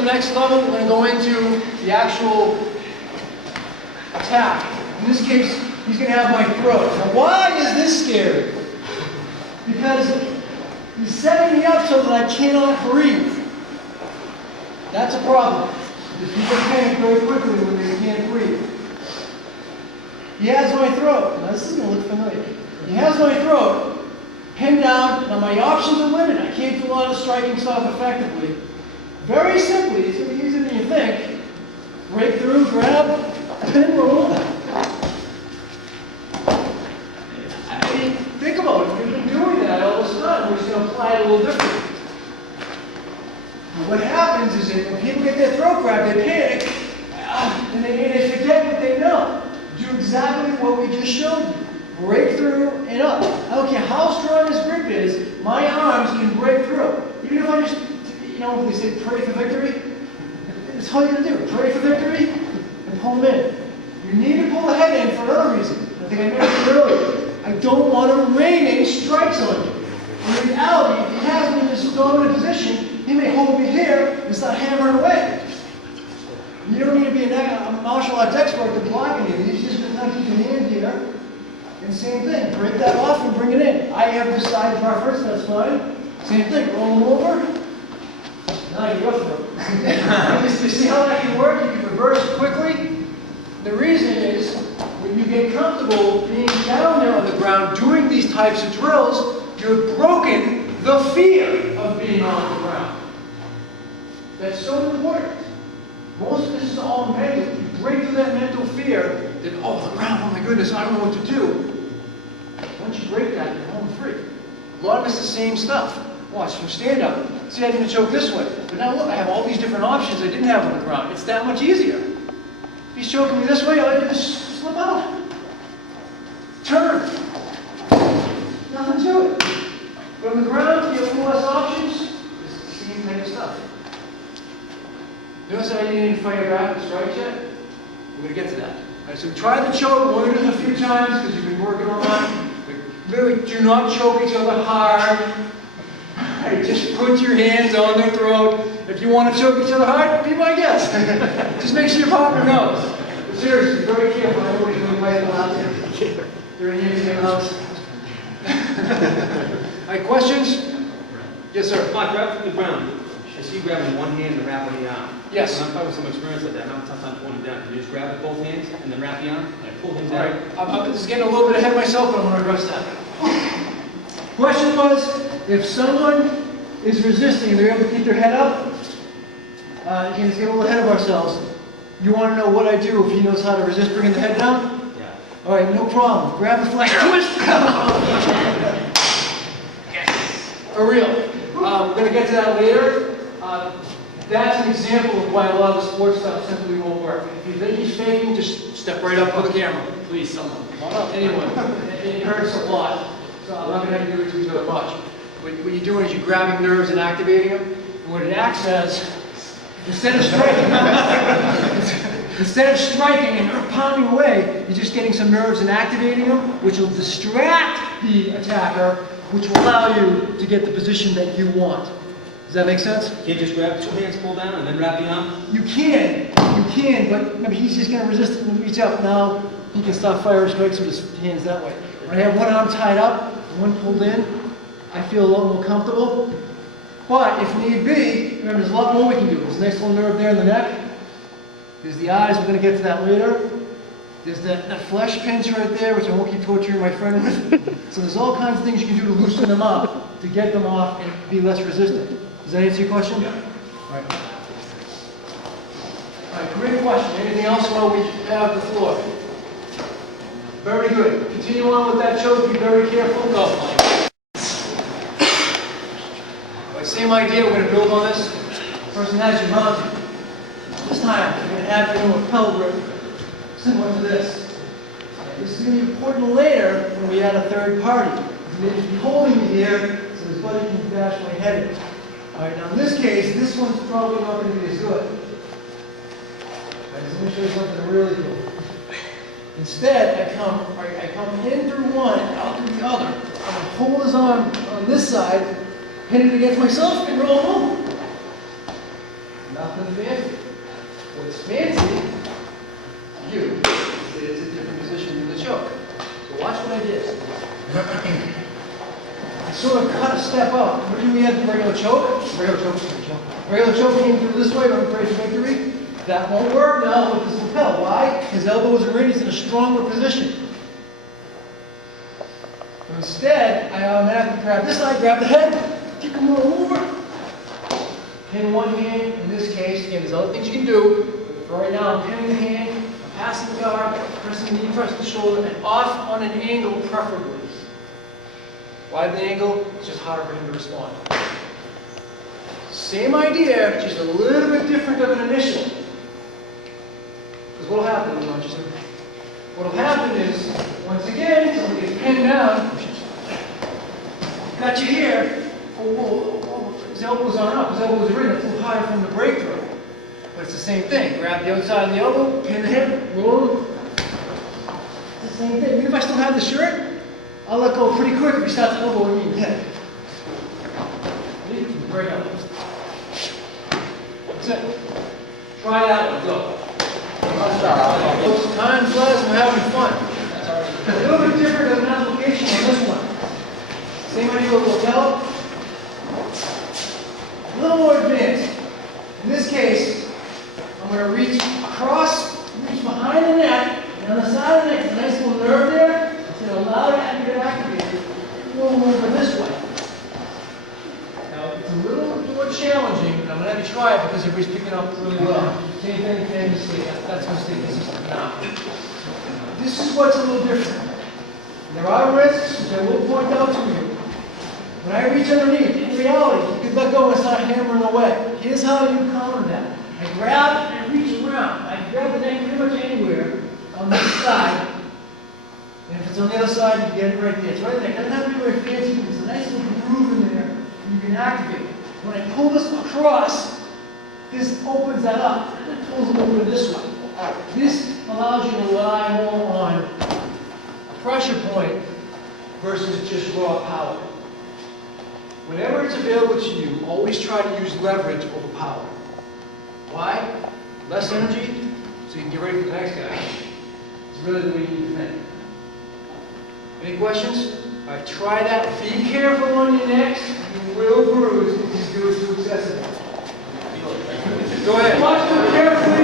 the next level, we're going to go into the actual attack. In this case, he's going to have my throat. Now, why is this scary? Because he's setting me up so that I cannot breathe. That's a problem. Because people panic very quickly when they can't breathe. He has my throat. Now, this is going to look familiar. He has my throat pinned down. Now, my options are limited. I can't do a lot of striking stuff effectively. Very simply, it's going to be easier than you think. Break through, grab, pin, roll. I mean, think about it. We've been doing that all this time. We're just going to apply it a little differently. What happens is that when people get their throat grabbed, they panic, and they forget what they know. Do exactly what we just showed you. Break through and up. I don't care how strong his grip is, my arms can break through. Even if I just, they say pray for victory. That's all you gotta do. Pray for victory and pull him in. You need to pull the head in for another reason. I think I mentioned earlier. I don't want him raining strikes on you. In reality, if he has me in this dominant position, he may hold me here and start hammering away. You don't need to be a martial arts expert to block any of these. You just have to keep your hand here. And same thing, break that off and bring it in. I have the side preference, that's fine. Same thing, roll them over. Now you're up there. You see how that can work? You can reverse quickly. The reason is, when you get comfortable being down there on the ground doing these types of drills, you've broken the fear of being on the ground. That's so important. Most of this is all mental. You break through that mental fear that, oh, the ground, oh my goodness, I don't know what to do. Once you break that, you're home free. A lot of it's the same stuff. Watch, from stand up. See, I didn't choke this way. But now look, I have all these different options I didn't have on the ground. It's that much easier. If he's choking me this way, all I do is slip out. Turn. Nothing to it. But on the ground, you have less options. It's the same kind of stuff. Notice that I didn't even fire back the strikes yet? We're going to get to that. All right, so try the choke. We're going to do this a few times because you've been working on that. But really, do not choke each other hard. All right, just put your hands on their throat. If you want to choke each other hard, be my guest. Just make sure your partner knows. But seriously, be very careful. I know what you're doing right out there. You're in here in the house. All right, questions? Yes, sir. Mark, grab from the ground. I see you grabbing one hand and wrapping the arm. Yes. When I'm talking some experience like that, I'm having a tough time pulling him down. Can you just grab with both hands and then wrap the arm? And I pull him down. All right. I'm just getting a little bit ahead of myself, but I'm going to address that. Question was, if someone is resisting and they're able to keep their head up, you can just get a little ahead of ourselves. You want to know what I do if he knows how to resist bringing the head down? Yeah. All right, no problem. Grab the flesh, twist. Yes. For real. We're going to get to that later. That's an example of why a lot of the sports stuff simply won't work. If you think he's faking, just step right up for the camera. Please, someone. Anyone. It hurts a lot. So I'm not going to have to do it to each other much. What you're doing is you're grabbing nerves and activating them. And what it acts as, instead of striking and pounding away, you're just getting some nerves and activating them, which will distract the attacker, which will allow you to get the position that you want. Does that make sense? You can't just grab two hands, pull down, and then wrap the arm? You can, but remember, he's just going to resist and reach up. Now he can stop firing strikes with his hands that way. When I have one arm tied up, one pulled in, I feel a lot more comfortable. But if need be, remember, there's a lot more we can do. There's a nice little nerve there in the neck. There's the eyes, we're going to get to that later. There's that flesh pinch right there, which I won't keep torturing my friend with. So there's all kinds of things you can do to loosen them up, to get them off and be less resistant. Does that answer your question? Yeah. All right. All right, great question. Anything else while we have the floor? Very good. Continue on with that choke. Be very careful. Go. Right, same idea. We're going to build on this. Person has you mounted. This time, we're going to have you in a pellet grip similar to this. This is going to be important later when we add a third party. He's going to be holding me here so his buddy can bash my head in. All right, now in this case, this one's probably not going to be as good. Right, so let me show you something really cool. Instead, I come in through one, out through the other. I'm going to hold his arm on this side, pin it against myself, and roll home. Nothing fancy. What's fancy, you, is that it's a different position than the choke. So watch what I did. I sort of cut a step up. What do we have the regular choke? Regular choke came through this way, don't pray for victory. That won't work now with this lapel. Why? His elbows are in, he's in a stronger position. So instead, I automatically grab this side, grab the head, kick him over. Pin one hand, in this case, again, there's other things you can do. But for right now, I'm pinning the hand, I'm passing the guard, pressing the knee, pressing the shoulder, and off on an angle preferably. Why the angle? It's just harder for him to respond. Same idea, just a little bit different of an initial. Because what'll happen, what'll happen is, once again, somebody gets pinned down, got you here, his elbows aren't up, his elbows are in, it's a little higher from the breakthrough. But it's the same thing. Grab the outside of the elbow, pin the hip, roll. It's the same thing. Even if I still have the shirt, I'll let go pretty quick if you start to elbow me in the head. Break out. That's it. Try that one, go. Time flies, we're having fun. A little bit different of an application on this one. Same idea with lapel. A little more advanced. In this case, I'm going to reach across, reach behind the neck, and on the side of the neck, there's a nice little nerve there. It's going to allow that to get activated. Roll over this way. Now, it's a little more challenging, but I'm going to have you try it because everybody's picking up really well. Same thing, same mistake. That's going to stay consistent now. This is what's a little different. There are risks, which I will point out to you. When I reach underneath, in reality, you can let go and start hammering away. Here's how you counter that. I grab and reach around. I grab the neck pretty much anywhere on this side. And if it's on the other side, you get it right there. It's right there. It doesn't have to be very fancy, but there's a nice little groove in there, and you can activate it. When I pull this across, this opens that up, and it pulls it over this way. This allows you to rely more on a pressure point versus just raw power. Whenever it's available to you, always try to use leverage over power. Why? Less energy, so you can get ready for the next guy. It's really the way you defend. Any questions? All right, try that. Be careful on your necks. You will bruise if you do it too excessively. Go ahead. Watch them carefully.